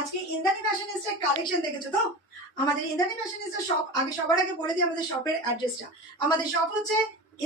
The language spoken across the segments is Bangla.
আজকে ইন্দ্রাণী ফ্যাশনিস্টের কালেকশন দেখেছো তো? আমাদের ইন্দ্রাণী ফ্যাশনিস্টের শপ সবার আগে বলে দিই আমাদের শপের অ্যাড্রেসটা। আমাদের শপ হচ্ছে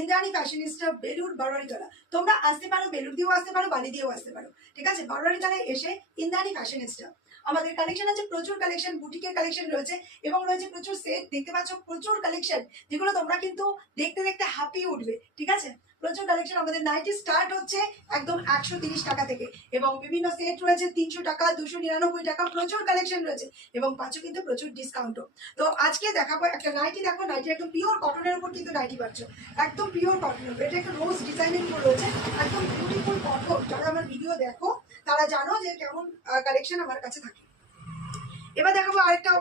ইন্দ্রাণী ফ্যাশনিস্টা, বেলুর বারোয়ারিতলা। তোমরা আসতে পারো, বেলুর দিয়েও আসতে পারো, বালি দিয়েও আসতে পারো, ঠিক আছে? বারোয়ারিতলায় এসে ইন্দ্রাণী ফ্যাশনিস্টা। আমাদের কালেকশন আছে, প্রচুর কালেকশন, বুটিকের কালেকশন রয়েছে এবং রয়েছে প্রচুর সেট। দেখতে পাচ্ছ প্রচুর কালেকশন, যেগুলো তোমরা কিন্তু দেখতে দেখতে হাঁপিয়ে উঠবে, ঠিক আছে? প্রচুর কালেকশন। আমাদের নাইটি স্টার্ট হচ্ছে একদম 130 টাকা থেকে এবং বিভিন্ন সেট রয়েছে 300 টাকা, 299 টাকা। প্রচুর কালেকশন রয়েছে এবং পাচ্ছ কিন্তু প্রচুর ডিসকাউন্টও। তো আজকে দেখাবো একটা নাইটি। দেখো, নাইটি একদম পিওর কটনের উপর কিন্তু নাইটি পাচ্ছ, একদম পিওর কটনের উপর। এটা একটা রোজ ডিজাইনের উপর রয়েছে, একদম বিউটিফুল কটন। যারা আমার ভিডিও দেখো তারা জানো যে কেমন কালেকশন আমার কাছে থাকে। এবার দেখাবো আরেকটা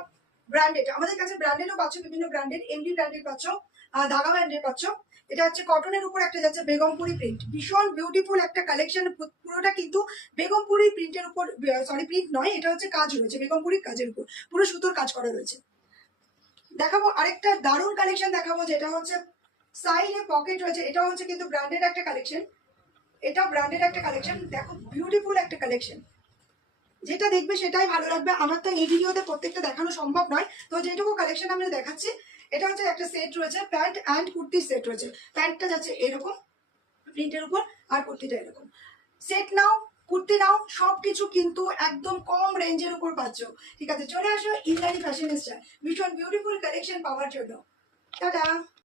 ব্র্যান্ডেড। আমাদের কাছে ব্র্যান্ডেডও পাচ্ছ, বিভিন্ন ব্র্যান্ডেড, এমডি ব্র্যান্ডেড পাচ্ছ, ধাগা ব্র্যান্ডেড পাচ্ছ। এটা হচ্ছে কটনের উপর একটা যাচ্ছে বেগমপুরি প্রিন্ট, ভীষণ বিউটিফুল একটা কালেকশন। পুরোটা কিন্তু বেগমপুরি প্রিন্টের উপর, সরি প্রিন্ট নয়, এটা হচ্ছে কাজ রয়েছে বেগমপুরির কাজের উপর, পুরো সুতোর কাজ করা রয়েছে। দেখাবো আরেকটা দারুণ কালেকশন দেখাবো, যেটা হচ্ছে সাইডে পকেট রয়েছে। এটা হচ্ছে কিন্তু ব্র্যান্ডেড একটা কালেকশন, এটা ব্র্যান্ডেড একটা কালেকশন। দেখো বিউটিফুল একটা কালেকশন, যেটা দেখবে সেটাই ভালো লাগবে। আমার তো এই ভিডিওতে প্রত্যেকটা দেখানো সম্ভব নয়, তো যেটুকু কালেকশন আমরা দেখাচ্ছি। এটা হচ্ছে একটা সেট রয়েছে, প্যান্ট অ্যান্ড কুর্তির সেট রয়েছে। প্যান্টটা যাচ্ছে এরকম প্রিন্টের উপর আর কুর্তিটা এরকম। সেট নাও, কুর্তি নাও, সবকিছু কিন্তু একদম কম রেঞ্জের উপর পাচ্ছ, ঠিক আছে? চলে আসো ইন্দ্রাণী ফ্যাশনিস্টা ভীষণ বিউটিফুল কালেকশন পাওয়ার জন্য। টাটা।